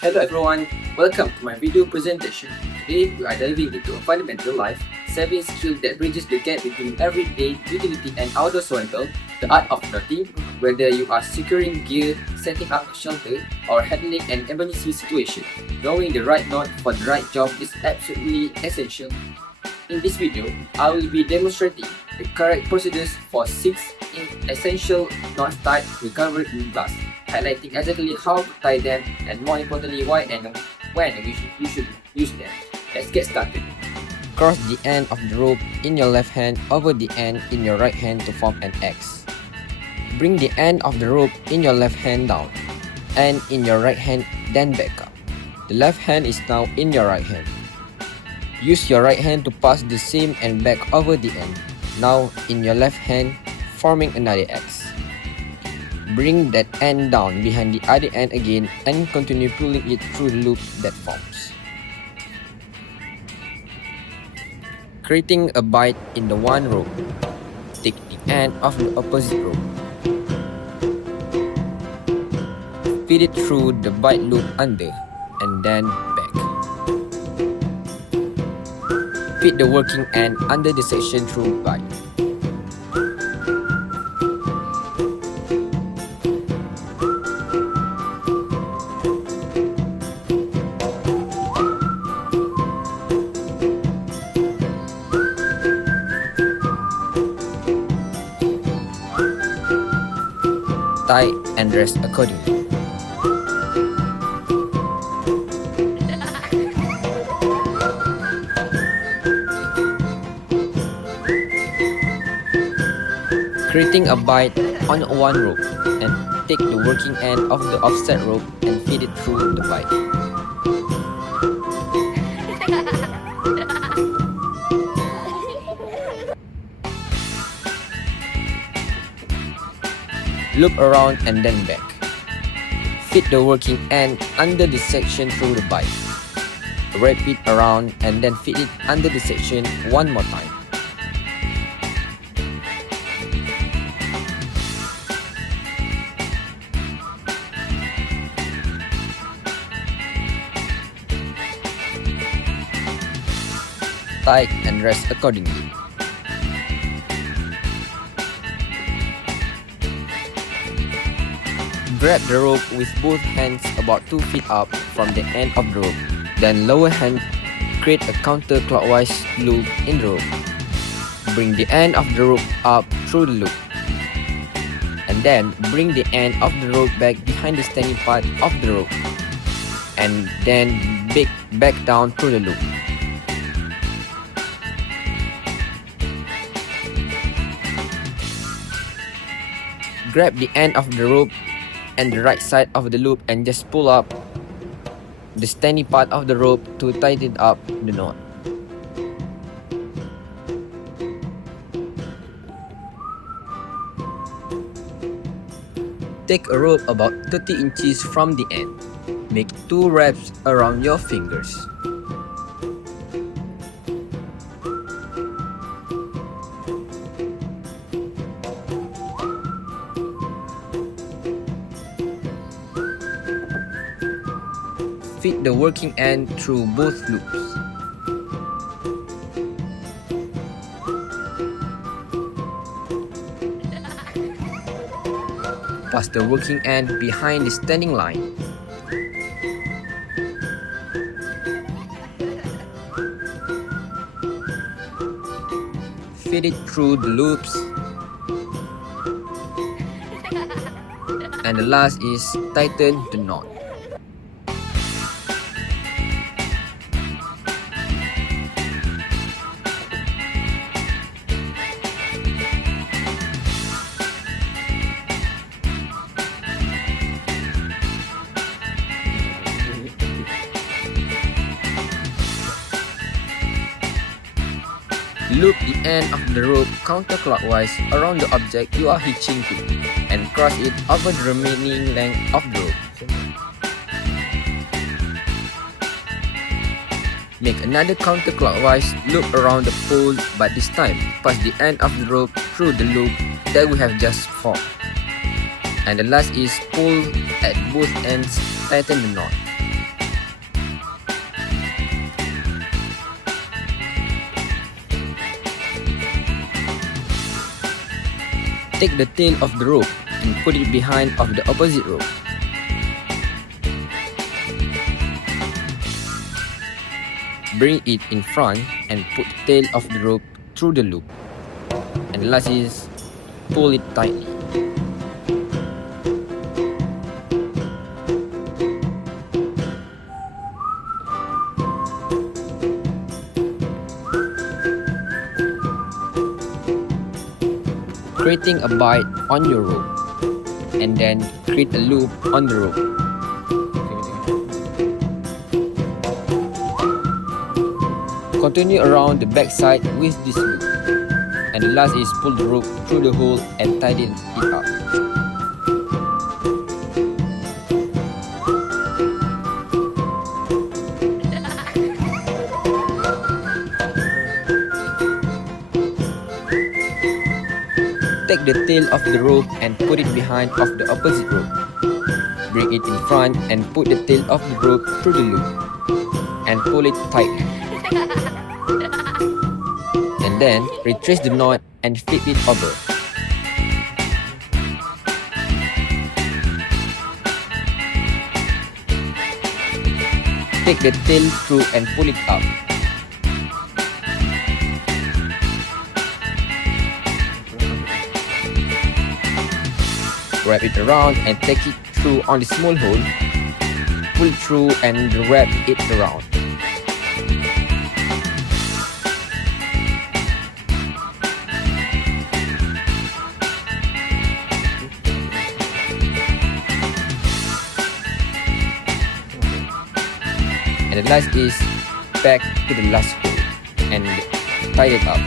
Hello everyone, welcome to my video presentation. Today we are diving into a fundamental life saving skill that bridges the gap between everyday utility and outdoor survival, the art of knotting. Whether you are securing gear, setting up a shelter, or handling an emergency situation, knowing the right knot for the right job is absolutely essential. In this video, I will be demonstrating the correct procedures for 6 essential knots tied recovery in class, highlighting exactly how to tie them and more importantly why and when you should use them. Let's get started. Cross the end of the rope in your left hand over the end in your right hand to form an X. Bring the end of the rope in your left hand down and in your right hand, then back up. The left hand is now in your right hand. Use your right hand to pass the seam and back over the end, now in your left hand, forming another X. Bring that end down behind the other end again and continue pulling it through the loop that forms, creating a bight in the one rope. Take the end of the opposite rope. Feed it through the bight loop under and then back. Feed the working end under the section through bight. Tie and rest accordingly. Creating a bight on one rope and take the working end of the offset rope and feed it through the bight. Loop around and then back. Feed the working end under the section through the bight. Wrap it around and then feed it under the section one more time. Tie and rest accordingly. Grab the rope with both hands about 2 feet up from the end of the rope. Then lower hand, create a counterclockwise loop in the rope. Bring the end of the rope up through the loop. And then bring the end of the rope back behind the standing part of the rope. And then back down through the loop. Grab the end of the rope and the right side of the loop and just pull up the standing part of the rope to tighten up the knot. Take a rope about 30 inches from the end. Make 2 wraps around your fingers. Feed the working end through both loops. Pass the working end behind the standing line. Feed it through the loops. And the last is tighten the knot. Loop the end of the rope counterclockwise around the object you are hitching to and cross it over the remaining length of the rope. Make another counterclockwise loop around the pole, but this time pass the end of the rope through the loop that we have just formed. And the last is pull at both ends, tighten the knot. Take the tail of the rope and put it behind of the opposite rope. Bring it in front and put the tail of the rope through the loop. And last is pull it tightly. Creating a bite on your rope, and then create a loop on the rope. Continue around the back side with this loop, and the last is pull the rope through the hole and tighten it up. Take the tail of the rope and put it behind of the opposite rope. Bring it in front and put the tail of the rope through the loop and pull it tightly. And then retrace the knot and flip it over. Take the tail through and pull it up. Wrap it around and take it through on the small hole. Pull through and wrap it around. And the last is back to the last hole and tie it up.